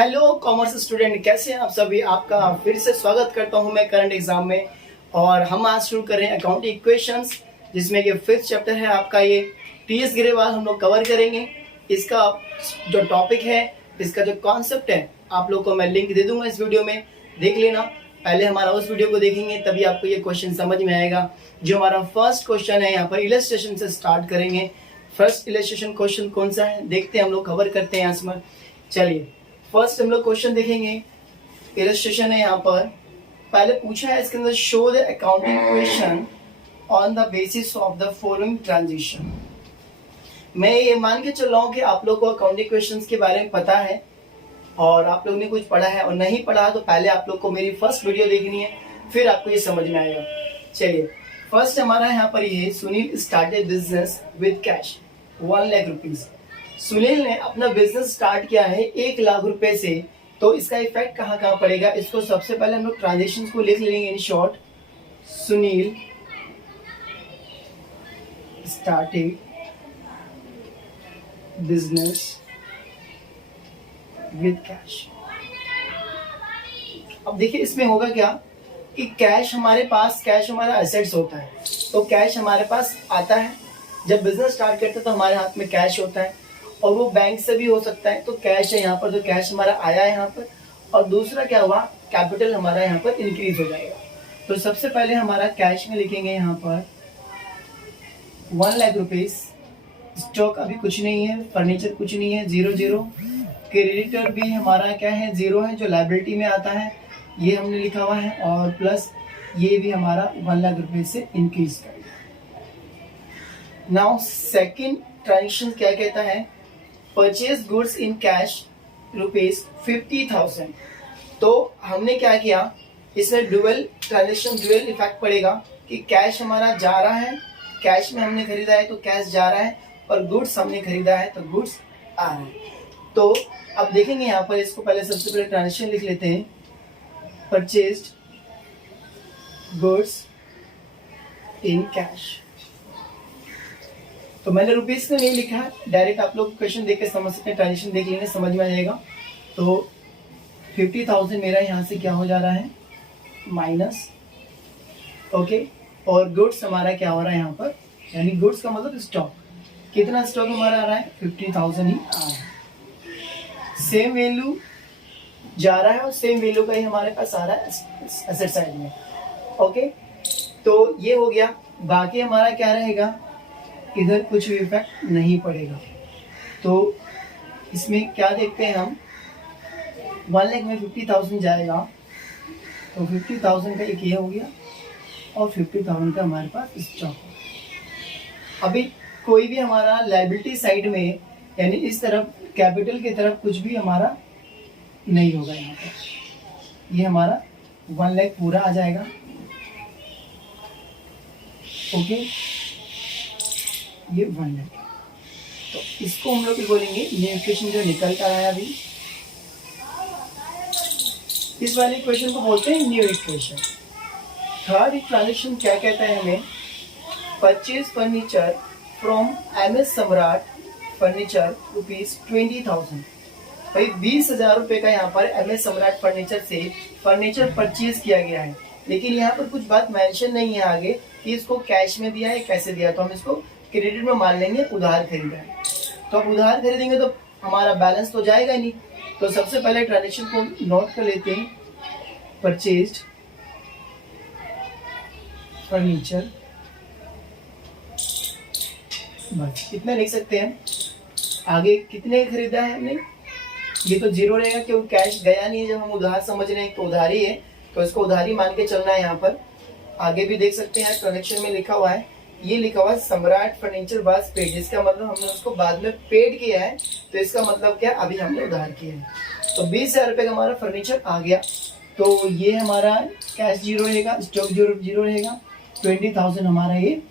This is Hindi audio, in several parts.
हेलो कॉमर्स स्टूडेंट, कैसे हैं आप सभी। आपका फिर से स्वागत करता हूं मैं करंट एग्जाम में। और हम आज शुरू कर रहे हैं अकाउंटिंग इक्वेशंस, जिसमें कि 5th चैप्टर है आपका। ये टीएस ग्रेवाल हम लोग कवर करेंगे। इसका जो टॉपिक है, इसका जो कॉन्सेप्ट है, आप लोग को मैं लिंक दे दूंगा इस वीडियो में, देख लेना। पहले हमारा उस वीडियो को देखेंगे तभी आपको ये क्वेश्चन समझ में आएगा। जो हमारा फर्स्ट क्वेश्चन है, यहाँ पर इलस्ट्रेशन से स्टार्ट करेंगे। फर्स्ट इलस्ट्रेशन क्वेश्चन कौन सा है देखते हैं, हम लोग कवर करते हैं इसमें। चलिए फर्स्ट हम लोग क्वेश्चन देखेंगे। इलस्ट्रेशन है यहाँ पर। पहले पूछा है इसके अंदर, show the accounting equation on the basis of the following transition. मैं ये मान के चल रहा हूँ कि आप लोग को अकाउंटिंग इक्वेशंस के बारे में पता है और आप लोग ने कुछ पढ़ा है, और नहीं पढ़ा तो पहले आप लोग को मेरी फर्स्ट वीडियो देखनी है, फिर आपको ये समझ में आएगा। चलिए फर्स्ट हमारा यहाँ पर ये, Sunil started business with cash 1 lakh rupees. Sunil ने अपना बिजनेस स्टार्ट किया है 1 लाख रुपए से। तो इसका इफेक्ट कहाँ कहाँ पड़ेगा, इसको सबसे पहले हम लोग ट्रांजेक्शन को लिख लेंगे in short. Sunil started business with cash. अब देखिए इसमें होगा क्या कि कैश हमारे पास, कैश हमारा एसेट्स होता है, तो कैश हमारे पास आता है। जब बिजनेस स्टार्ट करते हैं तो हमारे हाथ में कैश होता है, और वो बैंक से भी हो सकता है। तो कैश है यहाँ पर, जो कैश हमारा आया है यहाँ पर। और दूसरा क्या हुआ, कैपिटल हमारा यहाँ पर इंक्रीज हो जाएगा। तो सबसे पहले हमारा कैश में लिखेंगे यहाँ पर 1 लाख रुपीज। स्टॉक अभी कुछ नहीं है, फर्नीचर कुछ नहीं है, 0 क्रेडिटर भी हमारा क्या है, 0 है, जो लायबिलिटी में आता है, ये हमने लिखा हुआ है। और प्लस ये भी हमारा 1 लाख रुपए से इंक्रीज करेगा। नाउ सेकेंड ट्रांजेक्शन क्या कहता है, परचेज गुड्स इन कैश ₹50,000। तो हमने क्या किया, इसमें डुअल ट्रांजेक्शन, डुअल इफेक्ट पड़ेगा कि कैश हमारा जा रहा है, कैश में हमने खरीदा है तो कैश जा रहा है, और गुड्स हमने खरीदा है तो गुड्स आ रहे हैं। तो अब देखेंगे यहाँ पर, इसको पहले सबसे पहले ट्रांजेक्शन लिख लेते हैं। परचेज्ड गुड्स इन कैश, तो मैंने रुपीस में नहीं लिखा है, डायरेक्ट आप लोग क्वेश्चन देख के समझ सकते हैं, ट्रांजेक्शन देख लेंगे समझ में आ जाएगा। तो 50,000 मेरा यहाँ से क्या हो जा रहा है, माइनस, ओके। और गुड्स हमारा क्या हो रहा है यहाँ पर, यानी गुड्स का मतलब स्टॉक। कितना स्टॉक हमारा आ रहा है, 50,000 ही आ रहा है। सेम वैल्यू जा रहा है और सेम वैल्यू का ही हमारे पास आ रहा है एसेट साइड में, ओके। तो ये हो गया। बाकी हमारा क्या रहेगा, इधर कुछ भी इफेक्ट नहीं पड़ेगा। तो इसमें क्या देखते हैं हम, 1 लाख में 50,000 जाएगा, तो 50,000 का एक ये हो गया, और 50,000 का हमारे पास स्टॉक। अभी कोई भी हमारा लायबिलिटी साइड में, यानी इस तरफ कैपिटल की तरफ कुछ भी हमारा नहीं होगा। यहाँ पर ये हमारा 1 लाख पूरा आ जाएगा, ओके। ये 1 लाख, तो इसको हम लोग बोलेंगे ये इक्वेशन जो निकल कर आया अभी, इस वाले इक्वेशन को बोलते हैं न्यू इक्वेशन। थर्ड ट्रांजेक्शन क्या कहता है हमें, परचेज फर्नीचर फ्रॉम MS सम्राट फर्नीचर ₹20,000। भाई 20,000 रुपए का यहाँ पर MS सम्राट फर्नीचर से फर्नीचर परचेज किया गया है, लेकिन यहाँ पर कुछ बात मेंशन नहीं है आगे कि इसको कैश में दिया है, कैसे दिया। तो हम इसको क्रेडिट में मान लेंगे, उधार खरीदा है। तो अब उधार खरीदेंगे तो हमारा बैलेंस तो जाएगा नहीं। तो सबसे पहले ट्रांजेक्शन को नोट कर लेते हैं, परचेज्ड फर्नीचर, बस इतना लिख सकते हैं। आगे कितने खरीदा है हमने, ये तो 0 रहेगा क्योंकि कैश गया नहीं है। जब हम उधार समझ रहे हैं तो उधारी है, तो इसको उधारी मान के चलना है। यहाँ पर आगे भी देख सकते हैं ट्रांजेक्शन में लिखा हुआ है, ये लिखा हुआ है सम्राट फर्नीचर वाज पेड, इसका मतलब हमने उसको बाद में पेड किया है। तो इसका मतलब क्या, अभी हमने उधार किया है। तो 20,000 रुपए का हमारा फर्नीचर आ गया। तो ये हमारा कैश 0 रहेगा, स्टॉक 0 रहेगा, 20,000 हमारा ये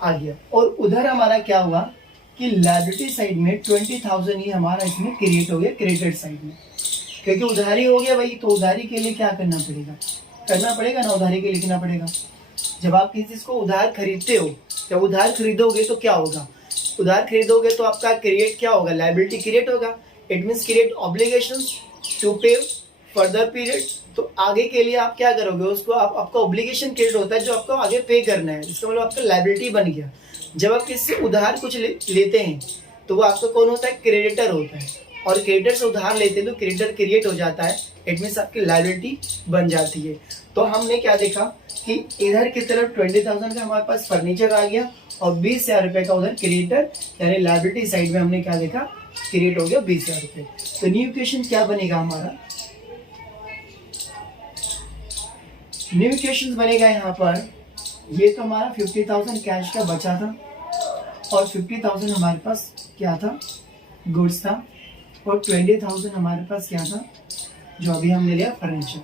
आ गया। और उधर हमारा क्या हुआ कि लायबिलिटी साइड में 20,000 ही हमारा इसमें क्रिएट हो गया क्रेडिट साइड में, क्योंकि उधारी हो गया भाई। तो उधारी के लिए क्या करना पड़ेगा ना, उधारी के लिए लिखना पड़ेगा। जब आप किसी चीज को उधार खरीदते हो, जब उधार खरीदोगे तो क्या होगा, उधार खरीदोगे तो आपका क्रिएट क्या होगा, लायबिलिटी क्रिएट होगा। It means create obligations to pay further period. तो आगे के लिए आप क्या करोगे, उसको आपका ऑब्लिगेशन क्रिएट होता है जो आपको आगे पे करना है, इसका मतलब आपका लायबिलिटी बन गया। जब आप किसी से उधार कुछ लेते हैं तो वो आपका कौन होता है, क्रेडिटर होता है, और क्रेडिटर से उधार लेते हैं तो क्रेडिटर क्रिएट हो जाता है, इट मीन्स आपकी लायबिलिटी बन जाती है। तो हमने क्या देखा कि इधर की तरफ 20,000 का हमारे पास फर्नीचर आ गया और 20,000 रुपये का उधर क्रेडिटर यानी लायबिलिटी साइड में हमने क्या देखा, क्रिएट हो गया 20,000 रुपये। तो न्यू इक्वेशन क्या बनेगा हमारा, न्यू इक्वेशन बनेगा यहाँ पर, ये तो हमारा 50,000 कैश का बचा था और 50,000 हमारे पास क्या था, गुड्स था, और 20,000 हमारे पास क्या था, जो अभी हमने लिया फर्नीचर।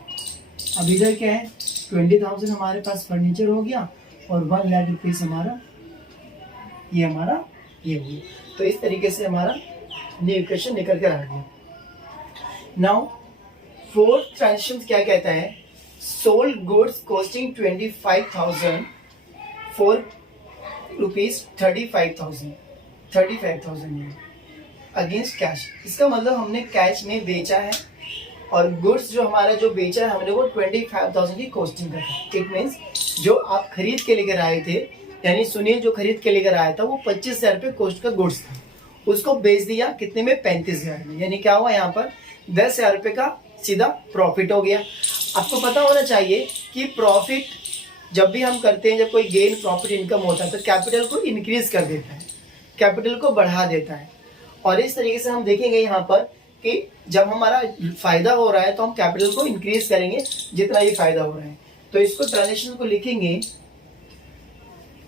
अब इधर क्या है, 20,000 हमारे पास फर्नीचर हो गया और 1 लाख रुपीज हमारा ये हो गया। तो इस तरीके से हमारा न्यू इक्वेशन निकल कर आ गया। नाउ फोर्थ ट्रांजेक्शन क्या कहता है, sold goods costing 25,000 for rupees 35,000 against cash. इसका मतलब हमने कैश में बेचा है और गुड्स जो हमारा जो बेचा है हमने वो 25,000 की कॉस्टिंग का था। इट मीन्स जो आप खरीद के लेकर आए थे, यानी सुनील जो खरीद के लेकर आया था वो 25,000 रुपये कॉस्ट का गुड्स था, उसको बेच दिया कितने में, 35,000 में। यानी क्या हुआ यहाँ पर 10,000 रुपये का सीधा प्रॉफिट हो गया। आपको पता होना चाहिए कि प्रॉफिट जब भी हम करते हैं, जब कोई गेन प्रॉफिट इनकम होता है तो कैपिटल को इंक्रीज कर देता है, कैपिटल को बढ़ा देता है। और इस तरीके से हम देखेंगे यहाँ पर कि जब हमारा फायदा हो रहा है तो हम कैपिटल को इंक्रीज करेंगे जितना ये फायदा हो रहा है। तो इसको ट्रांजेक्शन को लिखेंगे,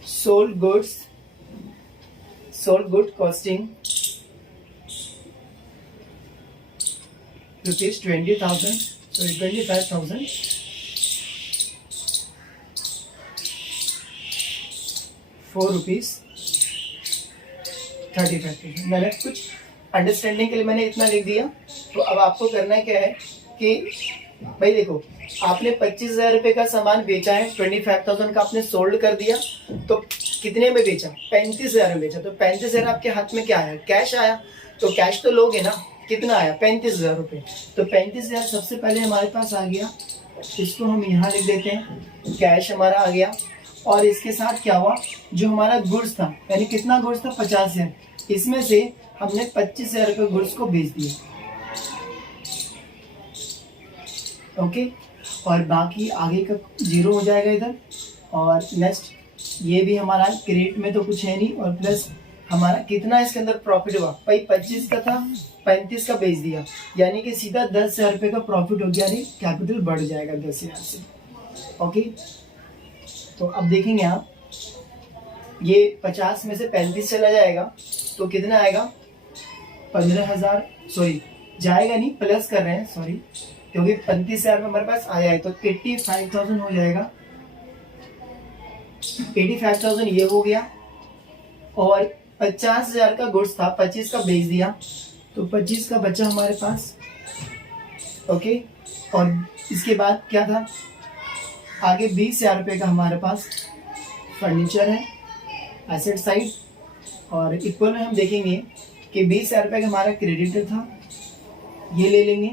sold good costing rupees 25,000 4 rupees 35,000। मैंने कुछ अंडरस्टैंडिंग के लिए मैंने इतना लिख दिया। तो अब आपको करना क्या है कि भाई देखो, आपने 25,000 रुपये का सामान बेचा है, 25,000 का आपने सोल्ड कर दिया, तो कितने में बेचा, 35,000 में बेचा। तो 35,000 आपके हाथ में क्या आया, कैश आया। तो कैश तो लोगे ना, कितना आया, 35,000 रुपये। तो 35,000 सबसे पहले हमारे पास आ गया, इसको हम यहाँ लिख देते हैं, कैश हमारा आ गया। और इसके साथ क्या हुआ, जो हमारा गुड्स था, यानी कितना गुड्स था, 50,000, इसमें से हमने 25,000 रुपये गुड्स को बेच दिया। ओके, और बाकी आगे का जीरो हो जाएगा इधर। और नेक्स्ट ये भी हमारा क्रेडिट में तो कुछ है नहीं, और प्लस हमारा कितना इसके अंदर प्रॉफिट हुआ, भाई 25 का था, 35 का बेच दिया, यानी कि सीधा 10,000 रुपये का प्रॉफिट हो गया, यानी कैपिटल बढ़ जाएगा 10,000 से। ओके, तो अब देखेंगे आप, ये 50 में से 35 चला जाएगा तो कितना आएगा, 15,000, सॉरी जाएगा नहीं, प्लस कर रहे हैं, सॉरी, क्योंकि 35,000 हमारे पास आया है, तो 85,000 हो जाएगा। 85,000 ये हो गया, और 50,000 का गुड्स था, 25 का बेच दिया, तो 25 का बचा हमारे पास। ओके, और इसके बाद क्या था, आगे 20,000 रुपये का हमारे पास फर्नीचर है एसेट साइड, और इक्वल में हम देखेंगे कि 20,000 रुपये का हमारा क्रेडिटर था, ये ले लेंगे,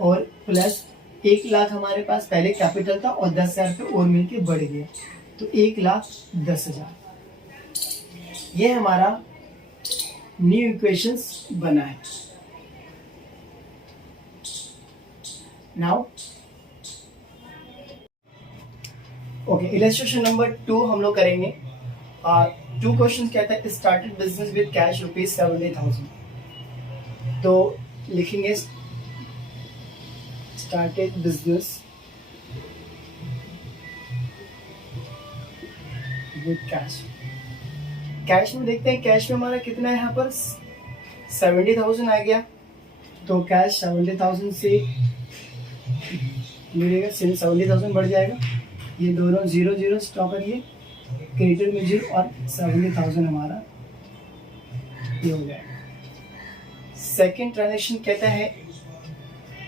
और प्लस 1 लाख हमारे पास पहले कैपिटल था और 10,000 रुपये और मिलके बढ़ गया, तो 1,10,000। ये हमारा न्यू इक्वेशंस बना है। नाउ ओके, इलस्ट्रेशन नंबर 2 हम लोग करेंगे। 2 क्वेश्चन कहता है, started business with cash rupees 70,000। तो लिखेंगे started business with cash. Cash में देखते हैं, कैश में हमारा कितना है, यहाँ पर 70,000 आ गया, तो कैश 70,000 से मिलेगा, 70,000 बढ़ जाएगा, ये दोनों 0 स्टॉक करिए, क्रेडिटर में 0 और 70,000 हमारा ये हो जाएगा। सेकेंड ट्रांजेक्शन कहता है,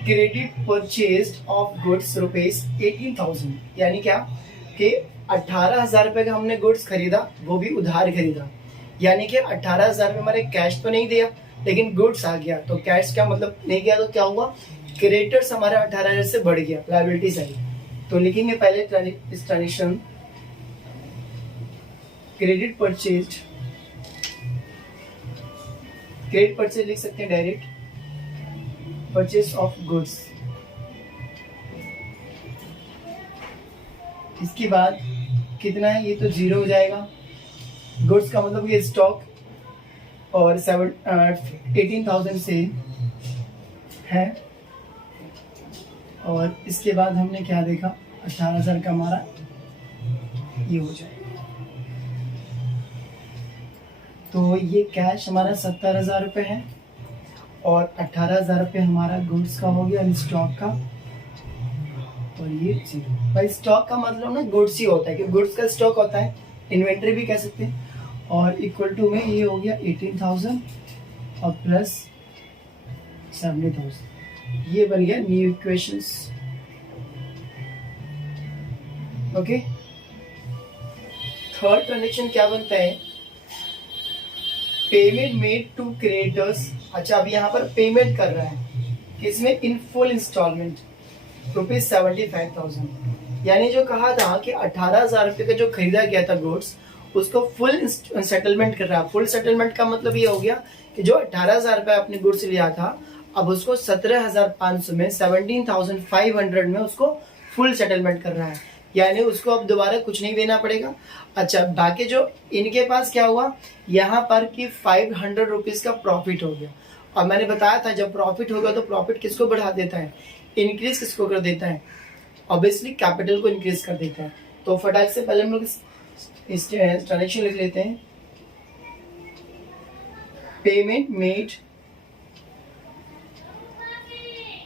credit purchase of goods rupees 18,000, यानी क्या कि 18,000 रुपये का हमने गुड्स खरीदा, वो भी उधार खरीदा, यानी कि 18,000 रुपये हमारे कैश तो नहीं दिया, लेकिन गुड्स आ गया, तो कैश का मतलब नहीं गया, तो क्या हुआ, क्रेडिटर्स हमारा 18,000 से बढ़ गया, लायबिलिटीज आई। तो लिखेंगे पहले इस ट्रांजेक्शन, क्रेडिट परचेज लिख सकते हैं डायरेक्ट, परचेज ऑफ गुड्स। इसके बाद कितना है, ये तो 0 हो जाएगा। गुड्स का मतलब ये स्टॉक, और 18,000 से है। और इसके बाद हमने क्या देखा, 18,000 का हमारा ये हो जाएगा। तो ये कैश हमारा 70,000 रुपये है, और 18,000 रुपये हमारा गुड्स का हो गया, स्टॉक का, और ये 0। भाई स्टॉक का मतलब ना गुड्स ही होता है, कि गुड्स का स्टॉक होता है, इन्वेंट्री भी कह सकते हैं। और इक्वल टू में ये हो गया 18,000 और प्लस 70,000, ये बन गया new equations. Okay, third transaction क्या बनता है, पेमेंट मेड टू क्रेडिटर्स। अच्छा, अब यहाँ पर पेमेंट कर रहा है किसमें, इन फुल इंस्टॉलमेंट ₹75,000। यानी जो कहा था कि 18,000 रुपये का जो खरीदा गया था गुड्स, उसको फुल सेटलमेंट कर रहा है। फुल सेटलमेंट का मतलब ये हो गया कि जो 18,000 रुपये आपने गुड्स लिया था, अब उसको 17,500 में, 17,500 में उसको फुल सेटलमेंट कर रहा है, यानी उसको अब दोबारा कुछ नहीं देना पड़ेगा। अच्छा, बाकी जो इनके पास क्या हुआ यहाँ पर कि 500 रुपीज का प्रॉफिट हो गया। और मैंने बताया था जब प्रॉफिट होगा तो प्रॉफिट किसको बढ़ा देता है, इंक्रीज किसको कर देता है, ऑब्वियसली कैपिटल को इंक्रीज कर देता है। तो फटाक से पहले हम लोग इस ट्रांजेक्शन लिख लेते हैं, payment made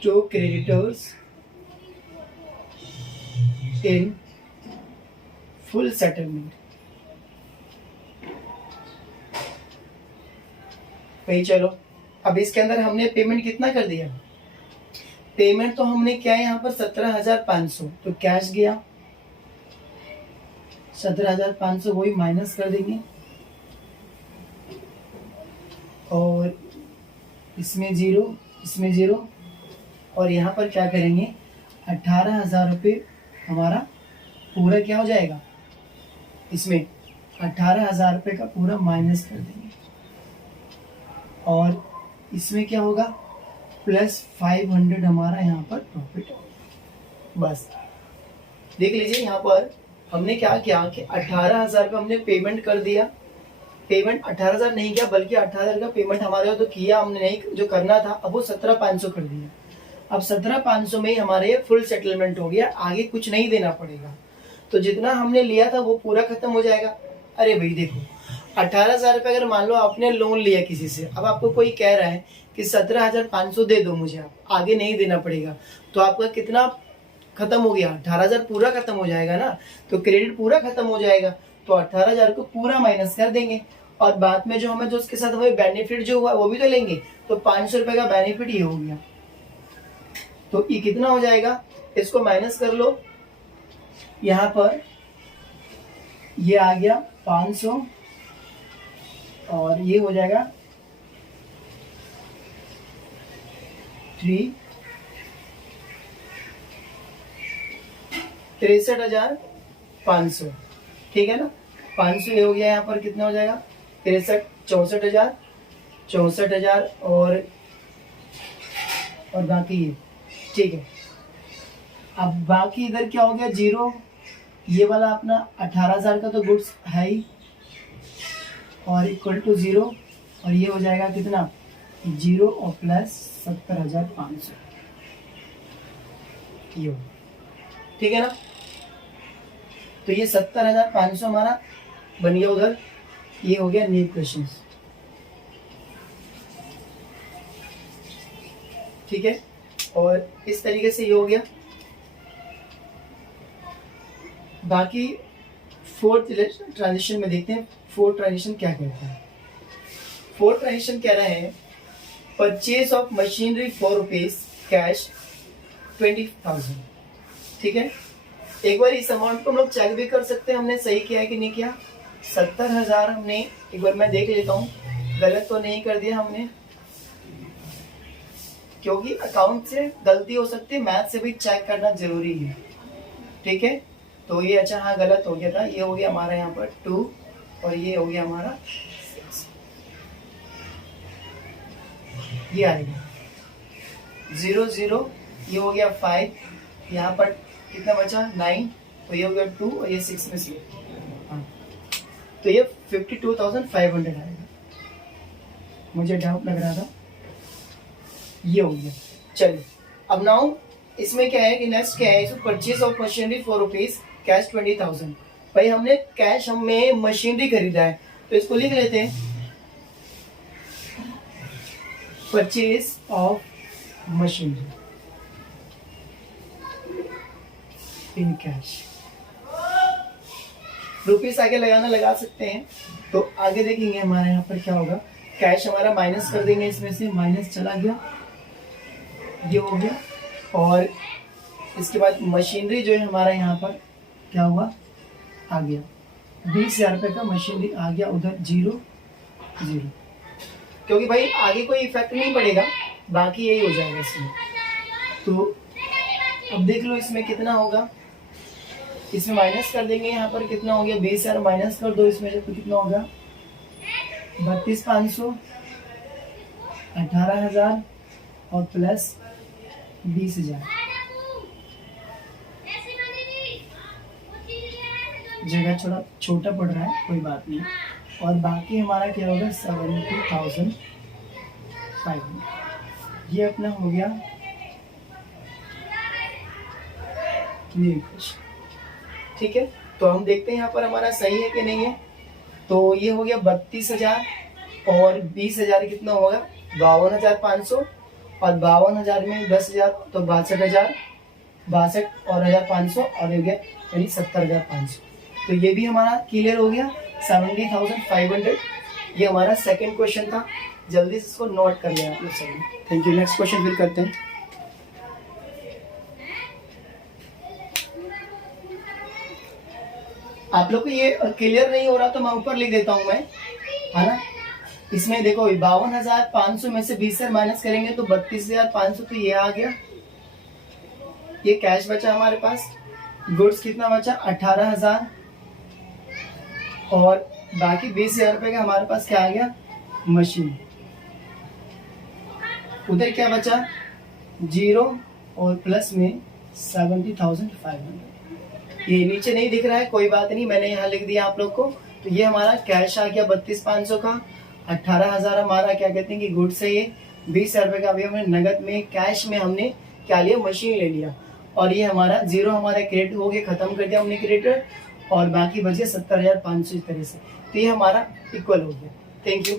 to creditors in full settlement. भाई चलो, अब इसके अंदर हमने पेमेंट कितना कर दिया, पेमेंट तो हमने क्या है यहाँ पर 17,500, तो कैश गया 17,500, वही माइनस कर देंगे, और इसमें 0, इसमें 0, और यहाँ पर क्या करेंगे, 18,000 रुपये हमारा पूरा क्या हो जाएगा, इसमें 18,000 रुपये का पूरा माइनस कर देंगे, और इसमें क्या होगा, प्लस 500 हमारा यहाँ पर प्रॉफिट होगा। बस देख लीजिए, यहाँ पर हमने क्या किया कि 18,000 का हमने पेमेंट कर दिया। पेमेंट 18,000 नहीं किया, बल्कि 18,000 का पेमेंट हमारे तो किया हमने नहीं, जो करना था, अब वो 17,500 कर दिया। अब 17,500 में ही हमारे फुल सेटलमेंट हो गया, आगे कुछ नहीं देना पड़ेगा। तो जितना हमने लिया था वो पूरा खत्म हो जाएगा। अरे भाई देखो, 18,000 रुपये अगर मान लो आपने लोन लिया किसी से, अब आपको कोई कह रहा है कि 17,500 दे दो मुझे, आप आगे नहीं देना पड़ेगा, तो आपका कितना खत्म हो गया, 18,000 पूरा खत्म हो जाएगा ना, तो क्रेडिट पूरा खत्म हो जाएगा। तो 18,000 को पूरा माइनस कर देंगे, और बाद में जो हमें जो उसके साथ हमें बेनिफिट जो हुआ वो भी तो लेंगे, तो 500 रुपए का बेनिफिट ये हो गया। तो ये कितना हो जाएगा, इसको माइनस कर लो, यहाँ पर ये आ गया 500, और ये हो जाएगा 63,500, ठीक है ना। 500 ये हो गया, यहाँ पर कितना हो जाएगा, 64,000, 64,000 और बाकी ये, ठीक है। अब बाकी इधर क्या हो गया, 0, ये वाला अपना 18,000 का तो गुड्स है ही, और इक्वल टू 0, और ये हो जाएगा कितना, 0 और प्लस 70,500, ये ठीक है ना। तो ये 70,500 हमारा बन गया उधर, ये हो गया न्यू क्वेश्चन, ठीक है। और इस तरीके से ये हो गया। बाकी फोर्थ ट्रांजिशन में देखते हैं, फोर्थ ट्रांजिशन क्या कहता है। फोर्थ ट्रांजिशन कह रहे हैं, purchase of machinery for rupees, cash 20,000, ठीक है। एक बार इस अमाउंट को हम लोग चेक भी कर सकते हैं हमने सही किया है कि नहीं किया। 70,000 हमने, एक बार मैं देख लेता हूँ गलत तो नहीं कर दिया हमने। क्योंकि अकाउंट से गलती हो सकती है, मैथ से भी चेक करना जरूरी है, ठीक है। तो ये अच्छा हाँ गलत हो गया था, ये हो गया हमारा यहाँ पर 2 और ये हो गया हमारा 6, ये आएगा 0 0, ये हो गया 5, यहाँ पर कितना बचा 9, तो ये हो गया 2 और ये 6 में से हाँ, तो ये 52,500 आएगा। मुझे डाउट लग रहा था, ये हो गया। चलिए अब नाउ इसमें क्या है कि नेक्स्ट क्या है, purchase of machinery for rupees cash 20,000। भाई हमने कैश हमें मशीनरी खरीदा है, तो इसको लिख लेते हैं purchase of machinery in cash. Rupees आगे लगाना लगा सकते हैं। तो आगे देखेंगे हमारे यहाँ पर क्या होगा, कैश हमारा माइनस कर देंगे, इसमें से माइनस चला गया, ये हो गया। और इसके बाद मशीनरी जो है हमारा यहाँ पर क्या हुआ, आ गया 20,000 रुपये का मशीनरी आ गया उधर 0 0, क्योंकि भाई आगे कोई इफेक्ट नहीं पड़ेगा, बाकी यही हो जाएगा इसमें। तो अब देख लो इसमें कितना होगा, इसमें माइनस कर देंगे, यहाँ पर कितना हो गया 20,000 माइनस कर दो इसमें से, तो कितना होगा 32,500, 18,000 और प्लस 20,000। जगह थोड़ा छोटा पड़ रहा है, कोई बात नहीं। और बाकी हमारा क्या होगा 70,500, ये अपना हो गया ये कुछ, ठीक है। तो हम देखते हैं यहाँ पर हमारा सही है कि नहीं है। तो ये हो गया 32,000 और 20,000 कितना होगा 52,500, और 52,000 में 10,000 तो 62,000, 62 और 1,500 और हो गया यानी 70,500। तो ये भी हमारा क्लियर हो गया 70,500। ये हमारा सेकंड क्वेश्चन था, जल्दी से इसको नोट कर लें आप लोग सभी। Thank you. नेक्स्ट क्वेश्चन फिर करते हैं। आप लोग को ये क्लियर नहीं हो रहा तो मैं ऊपर लिख देता हूं मैं, है ना। इसमें देखो 52,500 में से 20,000 माइनस करेंगे तो 32,500, तो ये आ गया। ये कैश बचा हमारे पास। गुड्स कितना बचा 18,000 और बाकी 20,000 रुपए का हमारे पास क्या आ गया मशीन। उधर क्या बचा 0 और प्लस में 70,500। ये नीचे नहीं दिख रहा है, कोई बात नहीं, मैंने यहाँ लिख दिया आप लोग को। तो ये हमारा कैश आ गया 32,500 का, 18,000 हमारा क्या कहते हैं कि गुड्स है, ये 20,000 रुपए का अभी हमने नगद में कैश में हमने क्या लिया मशीन ले लिया। और ये हमारा 0 हमारा क्रेडिट हो गया, खत्म कर दिया हमने क्रेडिट, और बाकी बच गया 70,500 इस तरह से। तो ये हमारा इक्वल हो गया। Thank you.